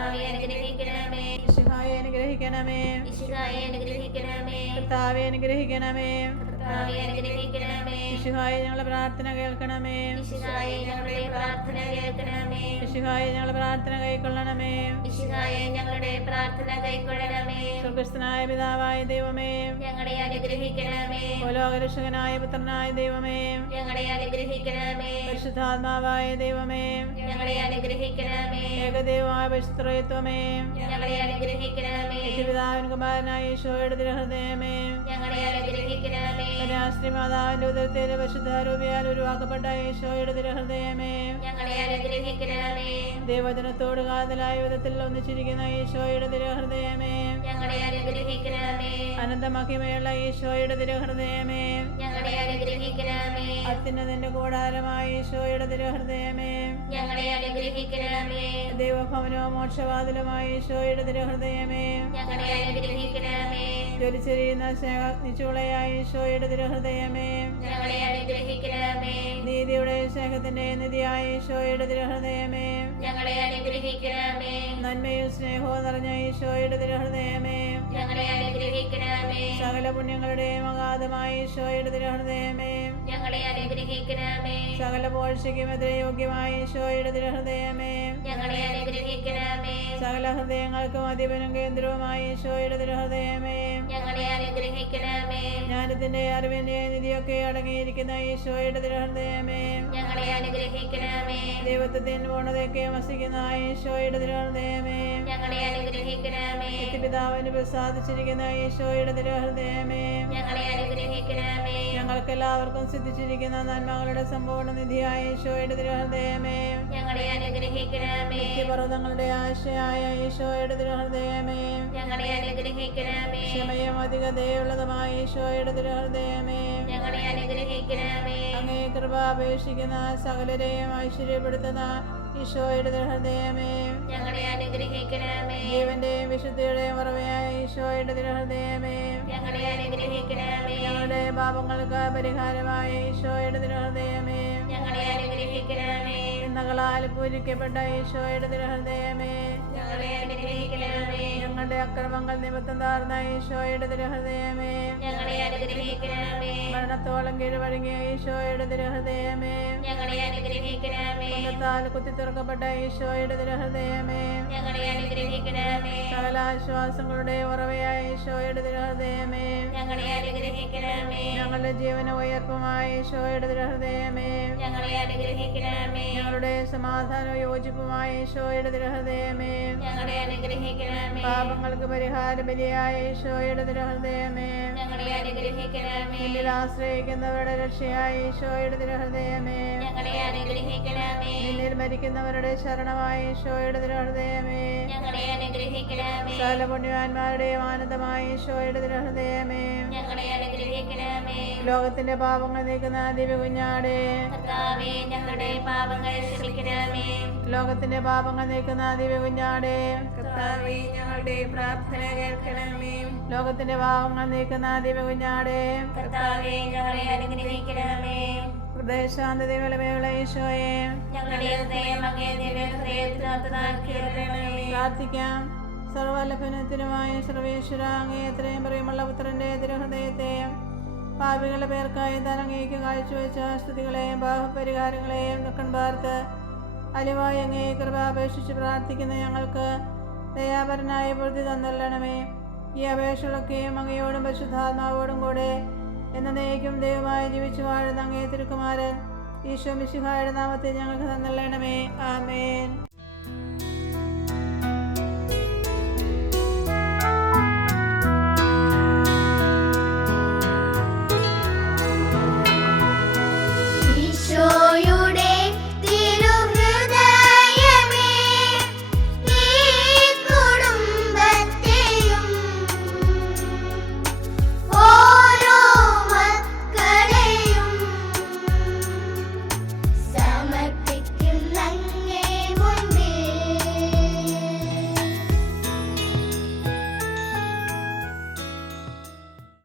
കർത്താവെ അനുഗ്രഹിക്കണമേ. കർത്താവെ അനുഗ്രഹിക്കണമേ. കർത്താവെ അനുഗ്രഹിക്കണമേ. കർത്താവെ അനുഗ്രഹിക്കണമേ. മിശിഹായെ ഞങ്ങളുടെ പ്രാർത്ഥന കേൾക്കണമേ. മിശിഹായെ ഞങ്ങളുടെ പ്രാർത്ഥന കേൾക്കണമേ. ഞങ്ങളുടെ പ്രാർത്ഥന കൈക്കൊള്ളണമേ. ഞങ്ങളുടെ പ്രാർത്ഥന കൈക്കൊള്ളണമേ. സുഖസ്ഥനായ പിതാവായ ദൈവമേ. ഞങ്ങളെ അനുഗ്രഹിക്കണമേ. ലോകരക്ഷകനായ പുത്രനായ ദൈവമേ. ഞങ്ങളെ അനുഗ്രഹിക്കണമേ. പരിശുദ്ധാത്മാവായ ദൈവമേ. ഞങ്ങളെ അനുഗ്രഹിക്കണമേ. ഏകദൈവമായ പരിശുദ്ധത്വമേ. ഞങ്ങളെ അനുഗ്രഹിക്കണമേ. പിതാവിൻ കുമാരനായ യേശോയുടെ തിരുഹൃദയമേ ഞങ്ങളെ അനുഗ്രഹിക്കണമേ. രാഷ്ട്രീയ മാതാവിന്റെ ഉദരത്തിലെ പരിശുദ്ധാരൂപിയാൽ ഉരുവാക്കപ്പെട്ട ഈശോയുടെ തിരുഹൃദയമേ ഞങ്ങളെ അനുഗ്രഹിക്കണമേ. ദൈവജനത്തോട് കാതലായ വിധത്തിൽ ഒന്നിച്ചിരിക്കുന്ന യേശോയുടെ തിരുഹൃദയമേ ഞങ്ങളെ അനുഗ്രഹിക്കണമേ. അനന്തമഹിമയുള്ള ഈശോയുടെ തിരുഹൃദയമേ. ഞങ്ങളെ അനുഗ്രഹിക്കണമേ. അത്യുന്നതിന്റെ കൂടാരമായ ഈശോയുടെ തിരുഹൃദയമേ. ഞങ്ങളെ അനുഗ്രഹിക്കണമേ. മോക്ഷവാതിലുമായ ഈശോയുടെ തിരുഹൃദയമേ. ഞങ്ങളെ അനുഗ്രഹിക്കണമേ. ജ്വലിച്ചെരിയുന്ന സ്നേഹനിച്ചുളയായ ഈശോയുടെ തിരുഹൃദയമേ. ഞങ്ങളെ അനുഗ്രഹിക്കണമേ. നീതിയുടെ സ്നേഹത്തിന്റെ നിധിയായ ഈശോയുടെ തിരുഹൃദയമേ. ഞങ്ങളെ അനുഗ്രഹിക്കണമേ. നന്മയും സ്നേഹവും നിറഞ്ഞ ഈശോയുടെ തിരുഹൃദയമേ. സകല പുണ്യങ്ങളുടെയും അഗാധമായ ഈശോയുടെ തിരുഹൃദയമേ. ഞങ്ങളെ അനുഗ്രഹിക്കണമേ. സകല പോഴ്ചയ്ക്കുമെതിരെ യോഗ്യമായ ഈശോയുടെ തിരുഹൃദയമേ. ഞങ്ങളെ അനുഗ്രഹിക്കണമേ. സകല ഹൃദയങ്ങൾക്കും അധിപനും കേന്ദ്രവുമായ ഈശോയുടെ തിരുഹൃദയമേ. ഞങ്ങളെ അനുഗ്രഹിക്കണമേ. ജ്ഞാനത്തിന്റെ അറിവിന്റെ നിധിയൊക്കെ അടങ്ങിയിരിക്കുന്ന ഈശോയുടെ തിരുഹൃദയമേ. ഞങ്ങളെ അനുഗ്രഹിക്കണമേ. ദൈവത്തിന്റെ പൂർണതയൊക്കെ വസിക്കുന്ന ഈശോയുടെ തിരുഹൃദയമേ. ഞങ്ങളെ അനുഗ്രഹിക്കണമേ. പിതാവിന് പ്രസാദിച്ചിരിക്കുന്ന യേശോയുടെ തിരുഹൃദയമേ ഞങ്ങളെ എല്ലാവർക്കും ഞങ്ങൾക്കെല്ലാവർക്കും സിദ്ധിച്ചിരിക്കുന്ന നന്മകളുടെ സമ്പൂർണ നിധിയായ യേശോയുടെ തിരുഹൃദയമേ പർവതങ്ങളുടെ ആശയായ ഈശോയുടെ തിരുഹൃദയമേ. ഞങ്ങളെ അനുഗ്രഹിക്കണമേ. ക്ഷമയും അധികതയുള്ളതുമായ ഈശോയുടെ തിരുഹൃദയമേ. ഞങ്ങളെ അനുഗ്രഹിക്കണമേ. അങ്ങേ കൃപ അപേക്ഷിക്കുന്ന സകലരെയും ഐശ്വര്യപ്പെടുത്തുന്ന ഈശോയുടെ തിരുഹൃദയമേ. ഞങ്ങളെ അനുഗ്രഹിക്കണമേ. ജീവന്റെയും വിശുദ്ധിയുടെയും ഉറവയായ ഈശോയുടെ തിരുഹൃദയമേ. ഞങ്ങളെ അനുഗ്രഹിക്കണമേ. ഞങ്ങളുടെ പാപങ്ങൾക്ക് പരിഹാരമായ ഈശോയുടെ തിരുഹൃദയമേ. ഞങ്ങളെ അനുഗ്രഹിക്കണമേ. ചിന്തകളാൽ പൂജിക്കപ്പെട്ട ഈശോയുടെ തിരുഹൃദയമേ. ഞങ്ങളുടെ അക്രമങ്ങൾ നിമിത്തം താർന്ന ഈശോയുടെ തിരുഹൃദയമേ. മരണത്തോളം കീഴ്വഴങ്ങിയ ഈശോയുടെ തിരുഹൃദയമേ. ഞങ്ങളെ കുത്തി തുറക്കപ്പെട്ട ഈശോയുടെ തിരുഹൃദയമേ. ഞങ്ങളെ അനുഗ്രഹിക്കണമേ. സകല ആശ്വാസങ്ങളുടെ ഉറവയായ ഈശോയുടെ തിരുഹൃദയമേ. ഞങ്ങളുടെ ജീവന ഉയർപ്പുമായ ഈശോയുടെ തിരുഹൃദയമേ. ഞങ്ങളെ അനുഗ്രഹിക്കണമേ. ഞങ്ങളുടെ സമാധാന യോജിപ്പുമായ ഈശോയുടെ ദൃഹൃദയമേ ഞങ്ങളെ അനുഗ്രഹിക്കണമേ. പാപങ്ങൾക്ക് പരിഹാര ബലിയായ ഈശോയുടെ ദൃഹൃദയമേ ഞങ്ങളെ അനുഗ്രഹിക്കണമേ. എന്നിൽ ആശ്രയിക്കുന്നവരുടെ രക്ഷയായ ഈശോയുടെ ദൃഹൃദയമേ ഞങ്ങളെ അനുഗ്രഹിക്കണമേ. എന്നിൽ മരിക്കുന്നവരുടെ ശരണമായ ഈശോയുടെ ദൃഹൃദയമേ ഞങ്ങളെ അനുഗ്രഹിക്കണമേ. സകല പുണ്യവാന്മാരുടെയും ആനന്ദമായ ഈശോയുടെ ദൃഹൃദയമേ ഞങ്ങളെ അനുഗ്രഹിക്കണമേ ലോകത്തിന്റെ പാപങ്ങൾ നീക്കുന്ന ദിവ്യ കുഞ്ഞാടെ. കർത്താവേ ഞങ്ങളുടെ പാപങ്ങൾ ക്ഷമിക്കണമേ. ലോകത്തിന്റെ പാപങ്ങൾ നീക്കുന്ന ദിവ്യ കുഞ്ഞാടെ. കർത്താവേ ഞങ്ങളുടെ പ്രാർത്ഥന കേൾക്കണമേ. ലോകത്തിന്റെ പാപങ്ങൾ നീക്കുന്ന ദിവ്യ കുഞ്ഞാടെ. കർത്താവേ ഞങ്ങളെ അനുഗ്രഹിക്കണമേ. ഹൃദയശാന്തതയുള്ള ഈശോയെ. ഞങ്ങളുടെ ഹൃദയം അങ്ങേ ദിവ്യ പ്രാർത്ഥിക്കാം. സർവലഭനത്തിനുമായ സർവേശ്വര അങ്ങേ എത്രയും പ്രിയമുള്ള പുത്രന്റെ തിരുഹൃദയത്തെ പാപികളുടെ പേർക്കായി തലങ്ങേക്ക് കാഴ്ചവെച്ച സ്തുതികളെയും പാപപരിഹാരങ്ങളെയും ദുഃഖം പാർത്ത് അലിവായി അങ്ങേ കൃപ അപേക്ഷിച്ച് പ്രാർത്ഥിക്കുന്ന ഞങ്ങൾക്ക് ദയാപരനായ പൊറുതി തന്നല്ലണമേ. ഈ അപേക്ഷകളൊക്കെയും അങ്ങയോടും പരിശുദ്ധാത്മാവോടും കൂടെ എന്നേക്കും ദൈവമായി ജീവിച്ചു വാഴുന്ന അങ്ങേ തിരുക്കുമാരൻ ഈശോ മിശിഹായുടെ നാമത്തിൽ ഞങ്ങൾക്ക് തന്നല്ലണമേ. ആമേൻ.